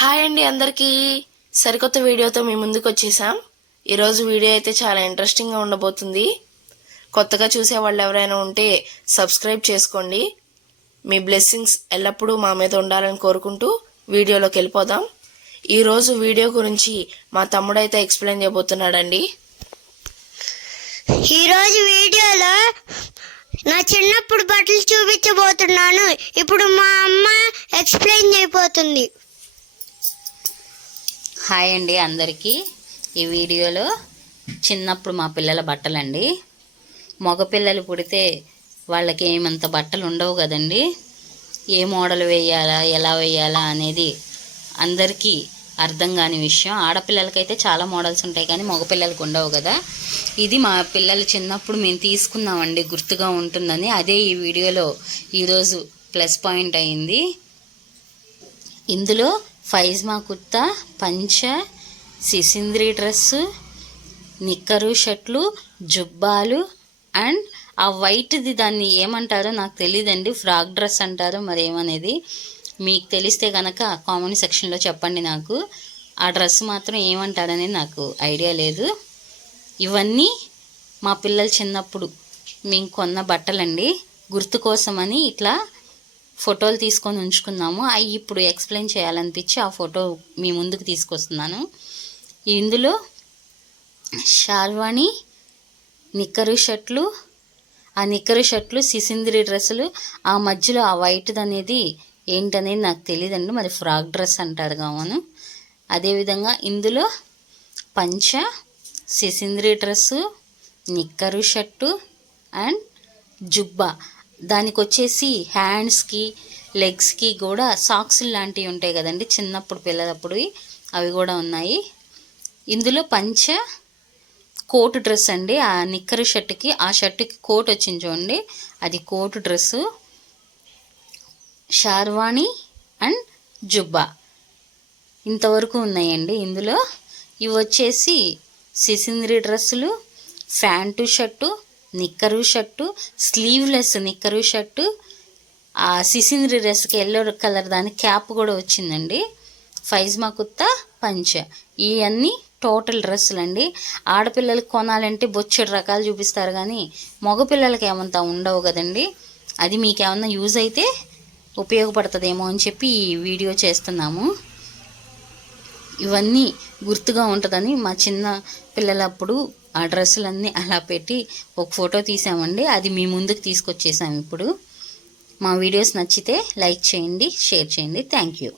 Hi అండి అందరికీ. సరికొత్త వీడియోతో మీ ముందుకు వచ్చేసాం. ఈరోజు వీడియో అయితే చాలా ఇంట్రెస్టింగ్గా ఉండబోతుంది. కొత్తగా చూసే వాళ్ళు ఎవరైనా ఉంటే సబ్స్క్రైబ్ చేసుకోండి. మీ బ్లెస్సింగ్స్ ఎల్లప్పుడూ మా మీద ఉండాలని కోరుకుంటూ వీడియోలోకి వెళ్ళిపోదాం. ఈరోజు వీడియో గురించి మా తమ్ముడైతే ఎక్స్ప్లెయిన్ చేయబోతున్నాడండి. ఈరోజు వీడియోలో నా చిన్నప్పుడు బట్టలు చూపించబోతున్నాను. ఇప్పుడు మా అమ్మ ఎక్స్ప్లెయిన్ చేయబోతుంది. హాయ్ అండి అందరికీ. ఈ వీడియోలో చిన్నప్పుడు మా పిల్లల బట్టలండి. మగపిల్లలు పుడితే వాళ్ళకి ఏమంత బట్టలు ఉండవు కదండి. ఏ మోడల్ వేయాలా ఎలా వేయాలా అనేది అందరికీ అర్థం కాని విషయం. ఆడపిల్లలకైతే చాలా మోడల్స్ ఉంటాయి కానీ మగపిల్లలకు ఉండవు కదా. ఇది మా పిల్లలు చిన్నప్పుడు మేము తీసుకున్నామండి గుర్తుగా ఉంటుందని. అదే ఈ వీడియోలో ఈరోజు ప్లస్ పాయింట్ అయింది. ఇందులో ఫైజ్మా కుర్తా పంచ సిసింద్రి డ్రెస్సు నిక్కరు షర్ట్లు జుబ్బాలు అండ్ ఆ వైట్ది దాన్ని ఏమంటారో నాకు తెలియదండి ఫ్రాక్ డ్రెస్ అంటారో మరి ఏమనేది మీకు తెలిస్తే కనుక కామెంట్ సెక్షన్లో చెప్పండి నాకు. ఆ డ్రెస్ మాత్రం ఏమంటారనేది నాకు ఐడియా లేదు. ఇవన్నీ మా పిల్లలు చిన్నప్పుడు మేము కొన్న బట్టలండి. గుర్తు కోసమని ఇట్లా ఫోటోలు తీసుకొని ఉంచుకున్నాము. అవి ఇప్పుడు ఎక్స్ప్లెయిన్ చేయాలనిపించి ఆ ఫోటో మీ ముందుకు తీసుకొస్తున్నాను. ఇందులో షాల్వాణి నిక్కరు షర్ట్లు ఆ నిక్కరు షర్ట్లు సిసింద్రి డ్రెస్సులు ఆ మధ్యలో ఆ వైట్ది అనేది ఏంటనేది నాకు తెలియదండి మరి ఫ్రాక్ డ్రెస్ అంటారు కావును అదేవిధంగా ఇందులో పంచ సిసింద్రి డ్రెస్సు నిక్కరు షర్టు అండ్ జుబ్బా. దానికి వచ్చేసి హ్యాండ్స్కి లెగ్స్కి కూడా సాక్స్ లాంటివి ఉంటాయి కదండి. చిన్నప్పుడు పిల్లలప్పుడు అవి కూడా ఉన్నాయి. ఇందులో పంచ కోట్ డ్రెస్ అండి. ఆ నిక్కరు షర్ట్కి ఆ షర్ట్కి కోట్ వచ్చింది చూడండి. అది కోట్ డ్రెస్సు. షార్వాణి అండ్ జుబ్బా ఇంతవరకు ఉన్నాయండి ఇందులో. ఇవి వచ్చేసి సిసింద్రి డ్రెస్సులు ఫ్యాంటు షర్టు నిక్కరు షర్టు స్లీవ్లెస్ నిక్కరు షర్టు ఆ సిసింద్రి డ్రెస్కి ఎల్లో కలర్ దాని క్యాప్ కూడా వచ్చిందండి. ఫైజ్మా కుత్తా పంచ. ఇవన్నీ టోటల్ డ్రెస్సులు అండి ఆడపిల్లలకి కొనాలంటే బొచ్చెడు రకాలు చూపిస్తారు కానీ మగపిల్లలకి ఏమంత ఉండవు కదండి. అది మీకు ఏమన్నా యూజ్ అయితే ఉపయోగపడుతుందేమో అని చెప్పి ఈ వీడియో చేస్తున్నాము. ఇవన్నీ గుర్తుగా ఉంటుందని మా చిన్న పిల్లలప్పుడు ఆ డ్రెస్సులన్నీ అలా పెట్టి ఒక ఫోటో తీసామండి. అది మీ ముందుకు తీసుకొచ్చేసాము ఇప్పుడు. మా వీడియోస్ నచ్చితే లైక్ చేయండి షేర్ చేయండి. Thank you.